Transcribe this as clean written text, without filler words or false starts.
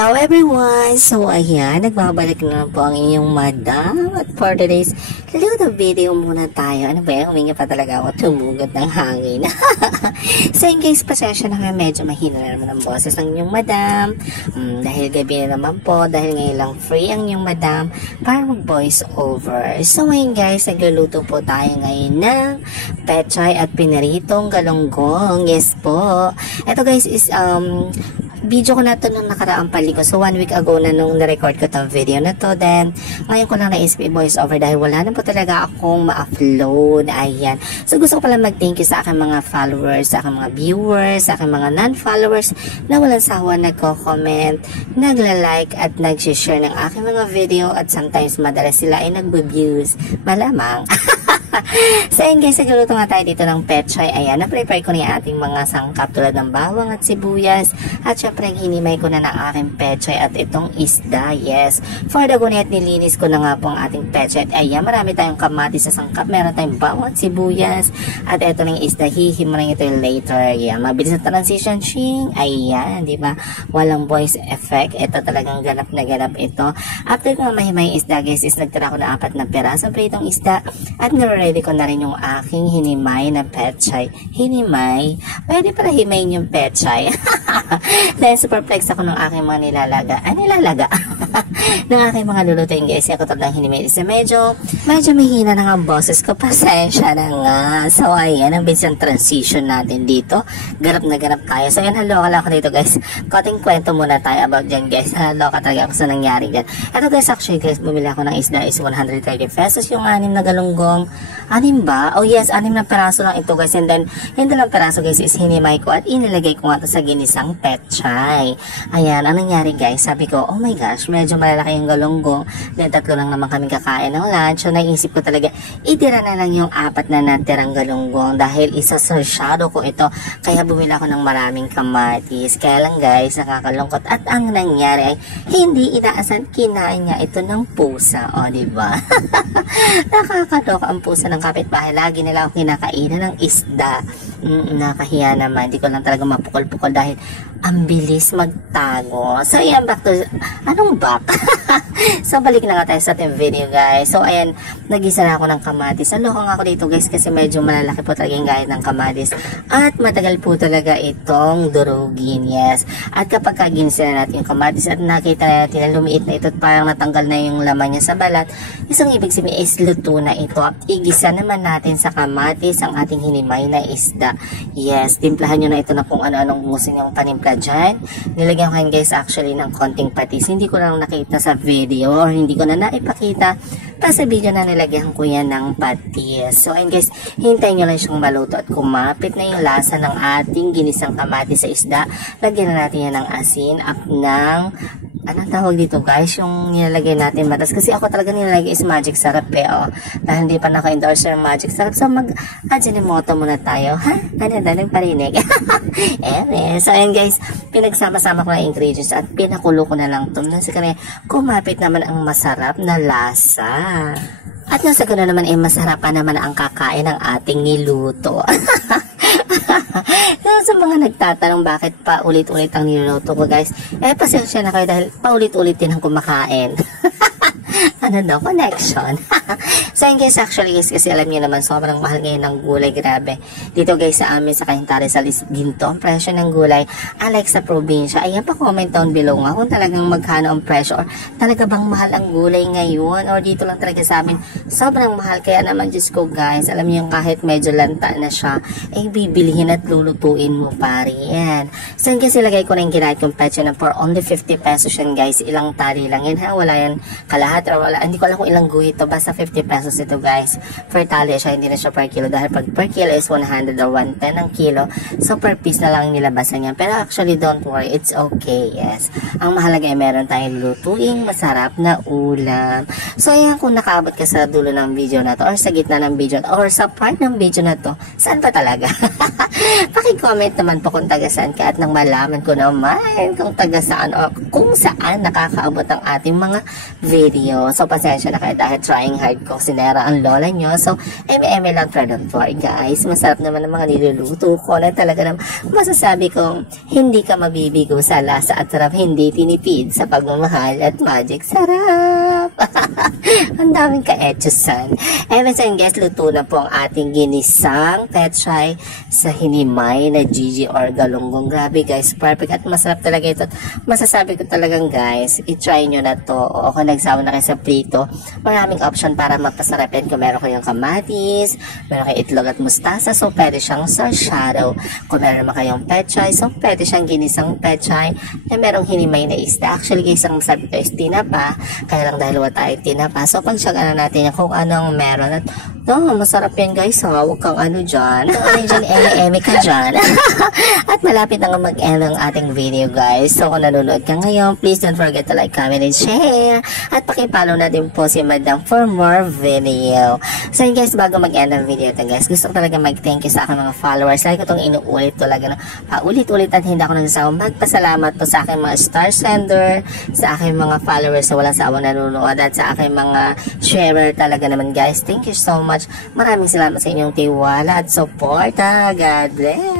Hello everyone! So ayan, nagbabalik na po ang inyong madam. At for today's little video muna tayo. Ano ba yan? Huminga pa talaga ako, tumugot ng hangin. So yun guys, pasensya na kayo. Medyo mahina na naman ang boses ng inyong madam. Dahil gabi na naman po, dahil ngayon lang free ang inyong madam para mag voice over. So ngayon guys, nagluluto po tayo ngayon ng pechay at pinaritong galunggong. Yes po. Ito guys is video ko na ito nung nakaraang paliko. So 1 week ago na nung na-record ko itong video na to. Then ngayon ko lang na-isip voice over dahil wala na po talaga akong ma-upload. Ayan. So gusto ko pala mag-thank you sa aking mga followers, sa aking mga viewers, sa aking mga non-followers na walang sawa nagko-comment, nagla-like at nag-share ng aking mga video at sometimes madalas sila ay nagbe-views. Malamang. So ayun guys, nagluluto nga tayo dito ng pechay. Ayan, na-prepare ko na yung ating mga sangkap tulad ng bawang at sibuyas. At syempre, hinimay ko na ng aking pechay at itong isda. Yes. For the gunit, nilinis ko na nga po ang ating pechay. At ayan, marami tayong kamatis sa sangkap. Meron tayong bawang at sibuyas. At ito na yung isda. Hihimayin ito later. Ayan, mabilis na transition. Ching. Ayan, di ba? Walang voice effect. Ito talagang ganap na ganap ito. After ko mahimay yung isda, guys, is nagtira ko na 4 na peraso pritong isda. At ready ko na rin yung aking hinimay na pechay. Hinimay? Pwede pala himayin yung pechay. Dahil super flex ako ng aking mga nilalaga. Nilalaga? ng aking mga lulutuin guys. Ako talagang hinimay. So, medyo mahina na ang boses ko. Pasensya na nga. So, ayan. Ang bilis transition natin dito. Garap na garap tayo. So, ayan. Haloka lang ako dito guys. Konting kwento muna tayo about dyan guys. Haloka talaga ako sa nangyari dyan. Ito guys, actually guys, bumili ako ng isda is 130 pesos yung 6 na galunggong. 6 ba? Oh yes, 6 na peraso lang ito guys. And then, yung 2 peraso guys is hinimay ko at inilagay ko nga ito sa ginisang pechay. Ayan, anong nangyari guys? Sabi ko, oh my gosh, medyo malalaki yung galunggong. Then, 3 lang naman kami kakain ng lunch. So, naisip ko talaga, itira na lang yung 4 na natirang galunggong dahil isa-shadow ko ito. Kaya bumili ako ng maraming kamatis. Kaya lang guys, nakakalungkot. At ang nangyari ay, hindi inaasan, kinain niya ito ng pusa. O, diba? Nakakaloka ang pusa ng kapitbahay. Lagi nila ako kinakainan ng isda. Nakahiya naman. Hindi ko lang talaga mapukol-pukol dahil ang bilis magtago. So, ayan, back to... Anong back? So, balik na nga tayo sa ating video, guys. So, ayan, nagisa na ako ng kamatis. Naloko nga ako dito, guys, kasi medyo malalaki po talaga yung gahit ng kamatis. At matagal po talaga itong durugin, yes. At kapag kaginisa na natin yung kamatis at nakita na natin na lumiit na ito at parang natanggal na yung laman niya sa balat, isang ibig sabihin is luto na ito. At igisa naman natin sa kamatis ang ating hinimay na isda. Yes, timplahan nyo na ito na kung ano-anong gusto nyong panimpla dyan. Nilagyan ko yan guys actually ng konting patis. Hindi ko lang nakita sa video or hindi ko na naipakita. Pa sa video na nilagyan ko yan ng patis. So ayun guys, hintayin nyo lang siyang maluto at kumapit na yung lasa ng ating ginisang kamatis sa isda. Lagyan na natin yan ng asin at ng anong tawag dito guys, yung nilalagay natin matas. Kasi ako talaga nilalagay is magic sarap oh. Dahil hindi pa naka-endorse yung magic sarap. So mag-ajinomoto muna tayo. Ha? Ano parinig? So ayun guys, pinagsama-sama ko na ingredients at pinakulo ko na lang ito. Nasa kanya, kumapit naman ang masarap na lasa. At nasa gano'n naman ay masarap pa naman ang kakain ng ating niluto. Sa mga nagtatanong bakit pa ulit-ulit ang niluluto ko guys, pasensya na kayo dahil paulit-ulit din ang kumakain. Ano daw, connection. So yun guys, actually guys, kasi alam niyo naman sobrang mahal ngayon ng gulay, grabe. Dito guys sa amin sa Kahintari sa ginto, ang presyo ng gulay, unlike sa probinsya. Ayan, pa-comment down below nga kung talagang magkano ang presyo or talaga bang mahal ang gulay ngayon or dito lang talaga sa amin sobrang mahal. Kaya naman Diyos ko guys, alam niyo yung kahit medyo lanta na siya, ay bibilihin at lulutuin mo pa rin. So yun kasi lagay ko na yung ginahit kong pecho na for only 50 pesos yan guys. Ilang tali lang yan ha, wala yan kalahat or wala, hindi ko alam kung ilang guhit ito, basta 50 pesos ito guys. Per tali siya, hindi na siya per kilo dahil pag per kilo is 100 or 110 ang kilo. So per piece na lang nilabasan yan. Pero actually don't worry, it's okay, yes. Ang mahalaga ay meron tayong lutuing masarap na ulam. So ayan, kung nakaabot ka sa dulo ng video na to or sa gitna ng video or sa part ng video na to, saan pa talaga? Paki-comment naman po kung taga saan ka at nang malaman ko naman kung taga saan o kung saan nakakaabot ang ating mga video. nyo. So, pasensya na kayo dahil trying hard ko sinera ang lola nyo. So, eme lang for don't worry guys. Masarap naman ang mga niluluto ko na talaga naman masasabi kong hindi ka mabibigo sa lasa at sarap, hindi tinipid sa pagmamahal at magic sarap. Ang daming ka-etchosan. Evan guys, luto na po ang ating ginisang pechay sa hinimay na Gigi or galunggong. Grabe guys, perfect at masarap talaga ito. Masasabi ko talagang guys, i-try nyo na to. O kung nagsawa na kayo sa prito, maraming option para mapasarapin. Kung meron kayong kamatis, meron kayong itlog at mustasa, so pwede siyang sarsyado. Kung meron naman kayong pechay, so pwede siyang ginisang pechay na merong hinimay na isda. Actually guys, ang masabi ko is tinapa, kaya lang dahil wala tayong tinapa. So pagsyaga na natin kung anong meron. At masarap yan guys ha, huwag kang ano dyan. Ano dyan, eme ka dyan. At malapit na nga mag-end ang ating video guys. So kung nanonood ka ngayon, please don't forget to like, comment, and share. At pakipollow na din po si Madam for more video. So yun guys, bago mag-end ang video ito guys, gusto ko talaga mag-thank you sa aking mga followers. Lagi ko itong inuulit talaga na ulit-ulit at hindi ako nagsasawa magpasalamat po sa aking mga star sender, sa aking mga followers na walang sawang nanonood, at sa aking mga sharer talaga naman guys. Thank you so much. Maraming salamat sa inyong tiwala at support. God bless.